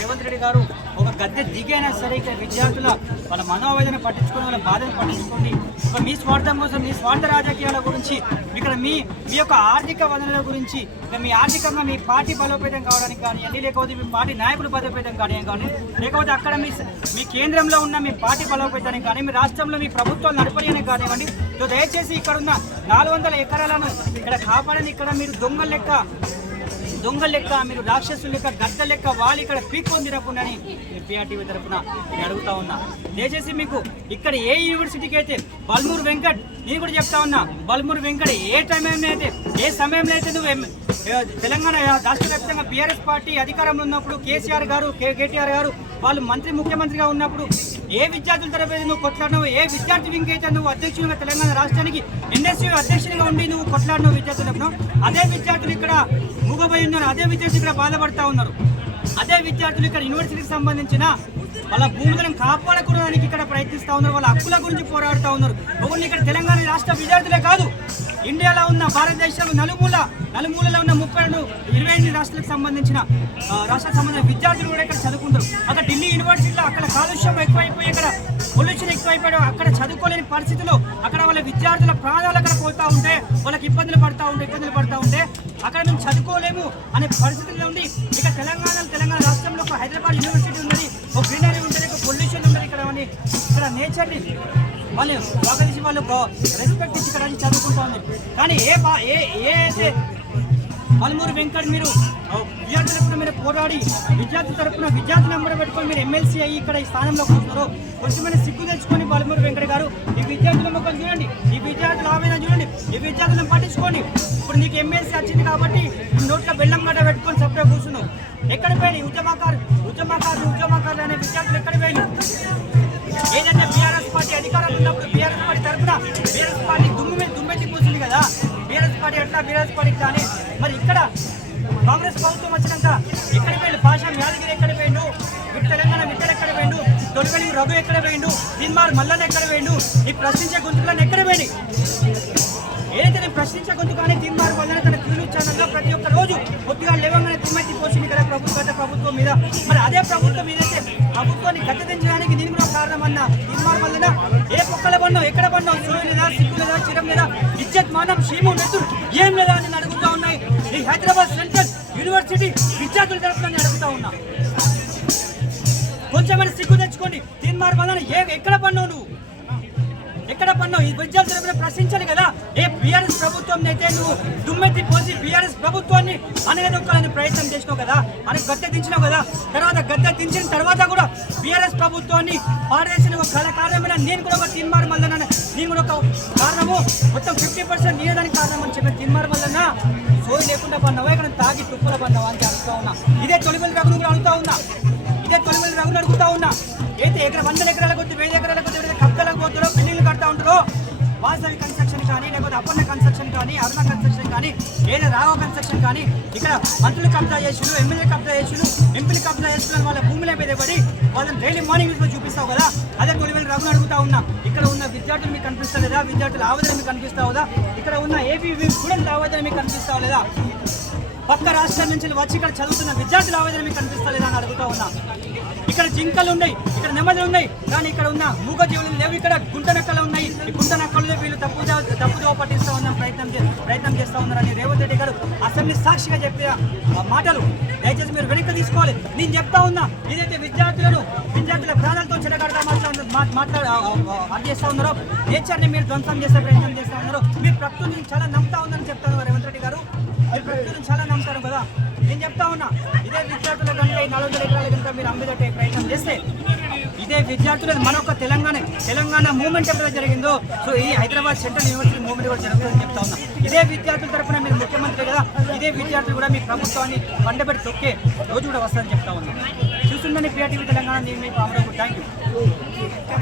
రేవంత్ రెడ్డి గారు ఒక గద్దె దిగైనా సరే ఇక్కడ విద్యార్థుల వాళ్ళ మనోవేదన పట్టించుకొని వాళ్ళ బాధను పట్టించుకోండి. ఒక మీ స్వార్థం కోసం మీ స్వార్థ రాజకీయాల గురించి ఇక్కడ మీ యొక్క ఆర్థిక వనరుల గురించి మీ ఆర్థికంగా మీ పార్టీ బలోపేతం కావడానికి కానివ్వండి, లేకపోతే మీ పార్టీ నాయకులు బలోపేతం కానీ లేకపోతే అక్కడ మీ కేంద్రంలో ఉన్న మీ పార్టీ బలోపేతానికి కానీ మీ రాష్ట్రంలో మీ ప్రభుత్వాలు నడపడానికి కానివ్వండి. సో దయచేసి ఇక్కడ ఉన్న 400 ఎకరాలను ఇక్కడ కాపాడని ఇక్కడ మీరు దొంగ లెక్క మీరు రాక్షసుల లెక్క గద్ద లెక్క వాళ్ళు ఇక్కడ పీక్కొని తిరగకుండాని పిఆర్టీవీ తరఫున నేను అడుగుతా ఉన్నా. దయచేసి మీకు ఇక్కడ ఏ యూనివర్సిటీకి అయితే బల్మూరు వెంకట్ నేను కూడా చెప్తా ఉన్నా, బల్మూరు వెంకట్ ఏ సమయంలో అయితే నువ్వు తెలంగాణ రాష్ట్ర వ్యాప్తంగా బీఆర్ఎస్ పార్టీ అధికారంలో ఉన్నప్పుడు కేసీఆర్ గారు కేటీఆర్ గారు వాళ్ళు ముఖ్యమంత్రిగా ఉన్నప్పుడు ఏ విద్యార్థుల తరఫు నువ్వు కొట్లాడినావు, ఏ విద్యార్థి వింగ్ అయితే నువ్వు అధ్యక్షుడిగా తెలంగాణ రాష్ట్రానికి ఎన్ఎస్యూ అధ్యక్షుడిగా ఉండి నువ్వు కొట్లాడినావు విద్యార్థులకు, అదే విద్యార్థులు ఇక్కడ మూగబోయి ఉన్నారు, అదే విద్యార్థులు ఇక్కడ బాధపడతా ఉన్నారు. అదే విద్యార్థులు ఇక్కడ యూనివర్సిటీకి సంబంధించిన వాళ్ళ భూములను కాపాడకూడడానికి ఇక్కడ ప్రయత్నిస్తూ ఉన్నారు, వాళ్ళ హక్కుల గురించి పోరాడుతూ ఉన్నారు. ఒకళ్ళు ఇక్కడ తెలంగాణ రాష్ట్ర విద్యార్థులే కాదు, ఇండియాలో ఉన్న భారతదేశంలో నలుమూలలో ఉన్న 25 రాష్ట్రాలకు సంబంధించిన విద్యార్థులు కూడా ఇక్కడ చదువుకుంటారు. అక్కడ ఢిల్లీ యూనివర్సిటీలో అక్కడ కాలుష్యం ఎక్కువైపోయి అక్కడ పొల్యూషన్ ఎక్కువైపోయాడు, అక్కడ చదువుకోలేని పరిస్థితుల్లో అక్కడ వాళ్ళ విద్యార్థుల ప్రాణాలు అక్కడ పోతూ ఉంటే వాళ్ళకి ఇబ్బందులు పడతా ఉంటే అక్కడ మేము చదువుకోలేము అనే పరిస్థితుల్లో ఉండి ఇక తెలంగాణ రాష్ట్రంలో ఒక హైదరాబాద్ యూనివర్సిటీ ఉన్నది, ఒక గ్రీనరీ ఉంటుంది, ఒక పొల్యూషన్ ఉంటుంది, ఇక్కడ నేచర్ని వాళ్ళు బాగా వాళ్ళు రెస్పెక్ట్ ఇచ్చి ఇక్కడ చదువుకుంటూ ఉన్నారు. కానీ ఏ బల్మూరు వెంకట్ మీరు విద్యార్థుల తరపున మీరు పోరాడి విద్యార్థుల తరపున విద్యార్థుల నెంబర్ పెట్టుకొని మీరు ఎమ్మెల్సీ అయ్యి ఇక్కడ ఈ స్థానంలో కూర్చున్నారు. కొంచెం సిగ్గు తెచ్చుకొని బల్మూరు వెంకట్ గారు ఈ విద్యార్థుల ముఖం చూడండి, ఈ విద్యార్థుల ఆవేదన చూడండి, ఈ విద్యార్థులను పట్టించుకోండి. ఇప్పుడు నీకు ఎమ్మెల్సీ వచ్చింది కాబట్టి నోట్లో బెల్లం గడ్డ పెట్టుకొని సపరేట్ కూర్చున్నావు. ఎక్కడ పోయినాయి ఉద్యమకారులు అనే విద్యార్థులు ఎక్కడ పోయినాయి? ఏదైతే బీఆర్ఎస్ పార్టీ అధికారంలో ఉన్నప్పుడు బీఆర్ఎస్ పార్టీ తరఫున బీఆర్ఎస్ పార్టీ దుమ్మెత్తి కూర్చుంది కదా, బీఆర్ఎస్ పార్టీ కానీ మరి ఇక్కడ కాంగ్రెస్ ప్రభుత్వం వచ్చినాక ఎక్కడ పోయిండు? భాష యాదగిరి ఎక్కడ పోయిండు? తెలంగాణ విట్టలు ఎక్కడ పోయిండు? తొలివెల్లి రఘు ఎక్కడ పోయిండు? తీన్మార్ మల్లన్న ఎక్కడ పోయిండు? ఈ ప్రశ్నించే గొంతులను ఎక్కడ పోయింది? ఏదైతే నేను ప్రశ్నించే గొంతు కానీ తీన్మార్ మల్లన్న తన క్యూలు ఇచ్చానగా ప్రతి ఒక్క రోజు కొద్దిగా లేవగానే దుమ్మెత్తి పోసింది కదా ప్రభుత్వం మీద. మరి అదే ప్రభుత్వం ఏదైతే ప్రభుత్వాన్ని గద్దెదించడానికి నేను కూడా కారణం అన్నా తీన్మార్ మల్లన్న ఏ పొక్కల పన్నావు, ఎక్కడ పన్నావు? సూర్యు లేదా, సిగ్గు లేదా, చిరం లేదా, ఇజ్జత్ మానం షీము నెత్తురు ఏం లేదా అని అడుగుతా ఉన్నాయి ఈ హైదరాబాద్ సెంట్రల్ యూనివర్సిటీ విద్యార్థుల తరఫున అడుగుతా ఉన్నా. కొంచెమైనా సిగ్గు తెచ్చుకోండి. తీన్మార్ మల్లన్న ఎక్కడ పన్నావు నువ్వు? ఎక్కడ పన్నావు? ఈ విద్యార్థుల తరఫున ప్రశ్నించాలి కదా. ఏ బీఆర్ఎస్ ప్రభుత్వం అయితే నువ్వు దుమ్మెత్తి పోసి బీఆర్ఎస్ ప్రభుత్వాన్ని అనగదొక్కాలని ప్రయత్నం చేసినావు కదా, అని గద్దె దించినావు కదా. గద్దె దించిన తర్వాత కూడా బీఆర్ఎస్ ప్రభుత్వాన్ని పాడేసిన ఒక కారణమైన నేను కూడా ఒక తీన్మార్ మల్లన్న, నేను కూడా ఒక కారణము, మొత్తం 50% నేనేదానికి కారణం అని చెప్పి తీన్మార్ మల్లన్న సోయి లేకుండా పన్నావా, ఇక్కడ తాగి తుప్పుల పన్నావా అని అడుగుతా ఉన్నా. ఇదే తొలివెల్లి రఘును కూడా అడుగుతా ఉన్నా. అయితే 100 ఎకరాల కొద్ది 1000 ఎకరాల కొద్ది కబ్జాలకు పోతారో, బిల్డింగ్లు కడతా ఉంటారో, వాసవి కన్స్ట్రక్షన్ కానీ, లేకపోతే అపర్ణ కన్స్ట్రక్షన్ కానీ, అరుణ కన్స్ట్రక్షన్ కానీ, లేదా రాఘవ కన్స్ట్రక్షన్ కానీ, ఇక్కడ మంత్రులు కబ్జా చేసిళ్ళు, ఎమ్మెల్యే కబ్జా చేసిళ్ళు, ఎంపీలు కబ్జా చేసుకుని వాళ్ళ భూముల మీద పడి వాళ్ళని డైలీ మార్నింగ్ న్యూస్లో చూపిస్తావు కదా. అదే తొలివెల్లి రఘును అడుగుతా ఉన్నా. ఇక్కడ ఉన్న విద్యార్థులు మీకు కనిపిస్తా లేదా? విద్యార్థుల ఆవేదన మీకు కనిపిస్తావు కదా? ఇక్కడ ఉన్న ఏపీ స్టూడెంట్ ఆవేదన మీకు కనిపిస్తావు లేదా? పక్క రాష్ట్రాల నుంచి వచ్చి ఇక్కడ చదువుతున్న విద్యార్థుల ఆవేదన మీకు కనిపిస్తా లేదా అని అడుగుతా ఉన్నా. ఇక్కడ జింకలు ఉన్నాయి, ఇక్కడ నెమ్మదులు ఉన్నాయి, కానీ ఇక్కడ ఉన్న మూగజీవులు లేవు. ఇక్కడ గుంట నక్కలు ఉన్నాయి, ఈ గుంట నక్కలు వీళ్ళు తప్పుదోవ పట్టిస్తా ఉన్న ప్రయత్నం చేస్తూ ఉన్నారని రేవంత్ రెడ్డి గారు అసెంబ్లీ సాక్షిగా చెప్పే మాటలు దయచేసి మీరు వెనక్కి తీసుకోవాలి. నేను చెప్తా ఉన్నా, ఏదైతే విద్యార్థుల ప్రాణాలతో చెడగడగా అది చేస్తూ ఉన్నారో, నేచర్ని మీరు ధ్వంసం చేసే ప్రయత్నం చేస్తూ ఉన్నారో, మీరు ప్రకృతిని చాలా నమ్ముతా ఉందని చెప్తాను రేవంత్ రెడ్డి గారు. మీరు ప్రకృతిని చాలా నమ్ముతారు కదా. నేను చెప్తా ఉన్నా, ఇదే విద్యార్థుల కనుక 400 ఎకరాల కనుక మీరు అమ్మిదట్టే ప్రయత్నం చేస్తే, ఇదే విద్యార్థులు మనొక తెలంగాణ మూవ్మెంట్ ఎప్పుడైతే జరిగిందో, సో ఈ హైదరాబాద్ సెంట్రల్ యూనివర్సిటీ మూవ్మెంట్ కూడా జరుగుతుందని చెప్తా ఉన్నా. ఇదే విద్యార్థుల తరఫున మీరు ముఖ్యమంత్రి కదా, ఇదే విద్యార్థులు కూడా మీ ప్రభుత్వాన్ని పండబెట్టి తొక్కే రోజు కూడా వస్తుందని చెప్తా ఉన్నా. చూస్తుందని పిఆర్టీవీ తెలంగాణ. నేను మీకు థ్యాంక్ యూ.